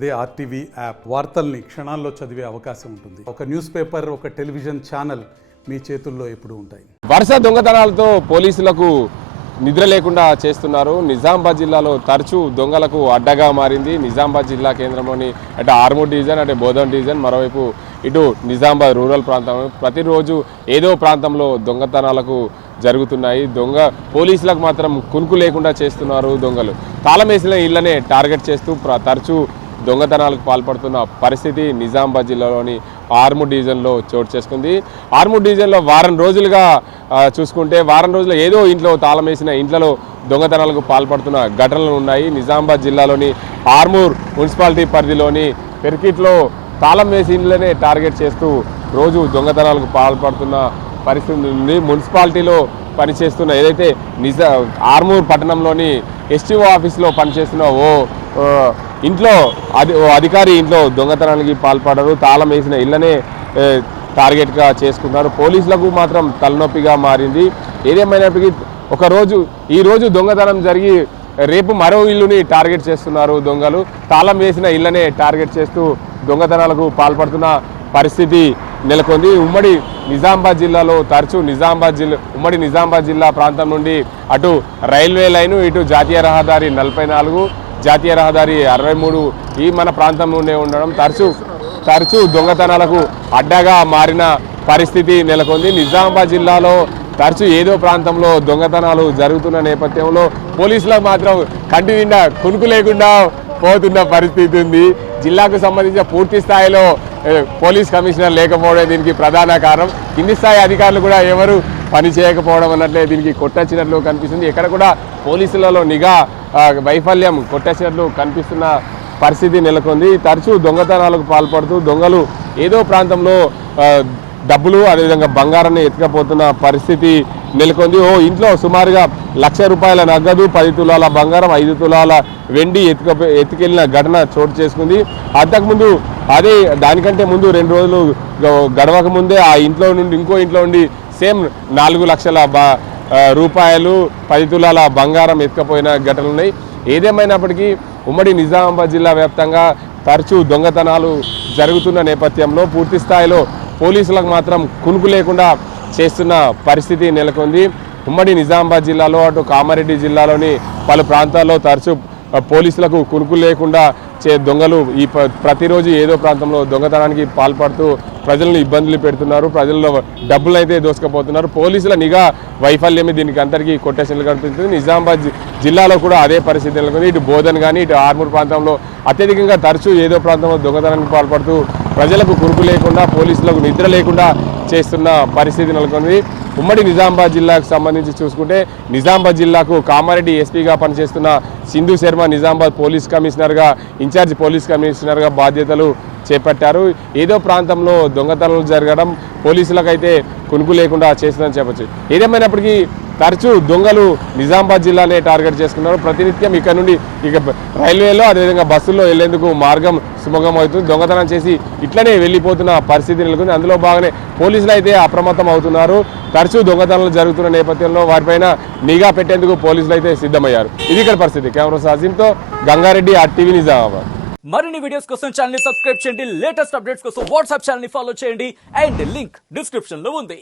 అదే RTV app వార్తల్ని క్షణాల్లో చదివే అవకాశం ఉంటుంది. ఒక న్యూస్ పేపర్, ఒక టెలివిజన్ ఛానల్ మీ చేతుల్లో ఎప్పుడూ ఉంటాయి. వరుస దొంగతనాలతో పోలీసులకు నిద్ర లేకుండా చేస్తున్నారు. నిజామాబాద్ జిల్లాలో తరచూ దొంగలకు అడ్డగా మారింది. నిజామాబాద్ జిల్లా కేంద్రంలోని అటు ఆర్మూర్ డివిజన్, అటు బోధన్ డివిజన్, మరోవైపు ఇటు నిజామాబాద్ రూరల్ ప్రాంతం, ప్రతిరోజు ఏదో ప్రాంతంలో దొంగతనాలకు జరుగుతున్నాయి. పోలీసులకు మాత్రం కునుకు లేకుండా చేస్తున్నారు దొంగలు. తాళం వేసిన ఇళ్లనే టార్గెట్ చేస్తూ తరచూ దొంగతనాలకు పాల్పడుతున్న పరిస్థితి నిజామాబాద్ జిల్లాలోని ఆర్మూర్ డివిజన్లో చోటు చేసుకుంది. ఆర్మూర్ డివిజన్లో వారం రోజులుగా చూసుకుంటే ఏదో ఇంట్లో తాళం వేసిన ఇంట్లో దొంగతనాలకు పాల్పడుతున్న ఘటనలు ఉన్నాయి. నిజామాబాద్ జిల్లాలోని ఆర్మూర్ మున్సిపాలిటీ పరిధిలోని పెర్కిట్లో తాళం వేసి ఇంట్లోనే టార్గెట్ చేస్తూ రోజు దొంగతనాలకు పాల్పడుతున్న పరిస్థితి ఉంది. మున్సిపాలిటీలో పనిచేస్తున్న ఏదైతే ఆర్మూర్ పట్టణంలోని ఎస్టీఓ ఆఫీస్లో పనిచేస్తున్న ఇంట్లో అధికారి ఇంట్లో దొంగతనానికి పాల్పడరు. తాళం వేసిన ఇళ్లనే టార్గెట్గా చేసుకున్నారు. పోలీసులకు మాత్రం తలనొప్పిగా మారింది. ఏదేమైనప్పటికీ ఈరోజు దొంగతనం జరిగి రేపు మరో ఇల్లుని టార్గెట్ చేస్తున్నారు దొంగలు. తాళం వేసిన ఇళ్లనే టార్గెట్ చేస్తూ దొంగతనాలకు పాల్పడుతున్న పరిస్థితి నెలకొంది. ఉమ్మడి నిజామాబాద్ జిల్లాలో తరచూ ఉమ్మడి నిజామాబాద్ జిల్లా ప్రాంతం నుండి అటు రైల్వే లైను, ఇటు జాతీయ రహదారి 44, జాతీయ రహదారి 63 ఈ మన ప్రాంతం నుండే ఉండడం తరచూ దొంగతనాలకు అడ్డగా మారిన పరిస్థితి నెలకొంది. నిజామాబాద్ జిల్లాలో తరచూ ఏదో ప్రాంతంలో దొంగతనాలు జరుగుతున్న నేపథ్యంలో పోలీసులకు మాత్రం కంటి నిండా కునుకు లేకుండా పోతున్న పరిస్థితి ఉంది. జిల్లాకు సంబంధించిన పూర్తి స్థాయిలో పోలీస్ కమిషనర్ లేకపోవడం దీనికి ప్రధాన కారణం. కింది స్థాయి అధికారులు కూడా ఎవరు పని చేయకపోవడం అన్నట్లే దీనికి కొట్టొచ్చినట్లు కనిపిస్తుంది. ఎక్కడ కూడా పోలీసులలో నిఘా వైఫల్యం కొట్టొచ్చినట్లు కనిపిస్తున్న పరిస్థితి నెలకొంది. తరచూ దొంగతనాలకు పాల్పడుతూ దొంగలు ఏదో ప్రాంతంలో డబ్బులు, అదేవిధంగా బంగారాన్ని ఎత్తుకపోతున్న పరిస్థితి నెలకొంది. ఇంట్లో సుమారుగా ₹1,00,000 నగదు, 10 తులాల బంగారం, 5 తులాల వెండి ఎత్తుకెళ్లిన ఘటన చోటు చేసుకుంది. అంతకుముందు దానికంటే ముందు 2 రోజులు గడవక ముందే ఆ ఇంట్లో నుండి ఇంకో ఇంట్లో నుండి సేమ్ ₹4 లక్షల రూపాయలు, 10 తులాల బంగారం ఎత్తుకపోయిన ఘటనలు ఉన్నాయి. ఏదేమైనప్పటికీ ఉమ్మడి నిజామాబాద్ జిల్లా వ్యాప్తంగా తరచూ దొంగతనాలు జరుగుతున్న నేపథ్యంలో పూర్తి స్థాయిలో పోలీసులకు మాత్రం కునుకు లేకుండా చేస్తున్న పరిస్థితి నెలకొంది. ఉమ్మడి నిజామాబాద్ జిల్లాలో, అటు కామారెడ్డి జిల్లాలోని పలు ప్రాంతాల్లో తరచూ పోలీసులకు కునుకు లేకుండా దొంగలు ప్రతిరోజు ఏదో ప్రాంతంలో దొంగతనానికి పాల్పడుతూ ప్రజలను ఇబ్బందులు పెడుతున్నారు. ప్రజల్లో డబ్బులు అయితే దోసుకుపోతున్నారు. పోలీసుల నిఘా వైఫల్యమే దీనికి అందరికీ కొట్టేసినట్లు కనిపిస్తుంది. నిజామాబాద్ జిల్లాలో కూడా అదే పరిస్థితి నెలకొంది. ఇటు బోధన్ కానీ, ఇటు ఆర్మూర్ ప్రాంతంలో అత్యధికంగా తరచూ ఏదో ప్రాంతంలో దొంగతనానికి పాల్పడుతూ ప్రజలకు కునుకు లేకుండా, పోలీసులకు నిద్ర లేకుండా చేస్తున్న పరిస్థితి నెలకొంది. ఉమ్మడి నిజామాబాద్ జిల్లాకు సంబంధించి చూసుకుంటే నిజామాబాద్ జిల్లాకు కామారెడ్డి ఎస్పీగా పనిచేస్తున్న సింధు శర్మ నిజామాబాద్ పోలీస్ కమిషనర్గా, ఇన్ఛార్జ్ పోలీస్ కమిషనర్గా బాధ్యతలు చేపట్టారు. ఏదో ప్రాంతంలో దొంగతనాలు జరగడం పోలీసులకైతే కునుకు లేకుండా చేస్తుందని చెప్పచ్చు. ఏదేమైనప్పటికీ తరచూ దొంగలు నిజామాబాద్ జిల్లానే టార్గెట్ చేసుకున్నారు. ప్రతినిత్యం ఇక్కడ నుండి రైల్వేలో, అదేవిధంగా బస్సుల్లో వెళ్లేందుకు మార్గం సుమగం అవుతుంది. దొంగతనం చేసి ఇట్లనే వెళ్ళిపోతున్న పరిస్థితి నెలకొంది. అందులో బాగానే పోలీసులు అయితే అప్రమత్తం అవుతున్నారు. తరచూ దొంగతనాలు జరుగుతున్న నేపథ్యంలో వారిపైన నిఘా పెట్టేందుకు పోలీసులు అయితే సిద్ధమయ్యారు. ఇది ఇక్కడ పరిస్థితి. కెమెరా సాజింతో గంగారెడ్డి, ఆర్టీవీ నిజామాబాద్. మరిన్ని వీడియోస్ కోసం ఛానల్ ని సబ్స్క్రైబ్ చేయండి. లేటెస్ట్ అప్డేట్స్ కోసం వాట్సాప్ ఛానల్ ని ఫాలో చేయండి. అండ్ లింక్ డిస్క్రిప్షన్ లో ఉంది.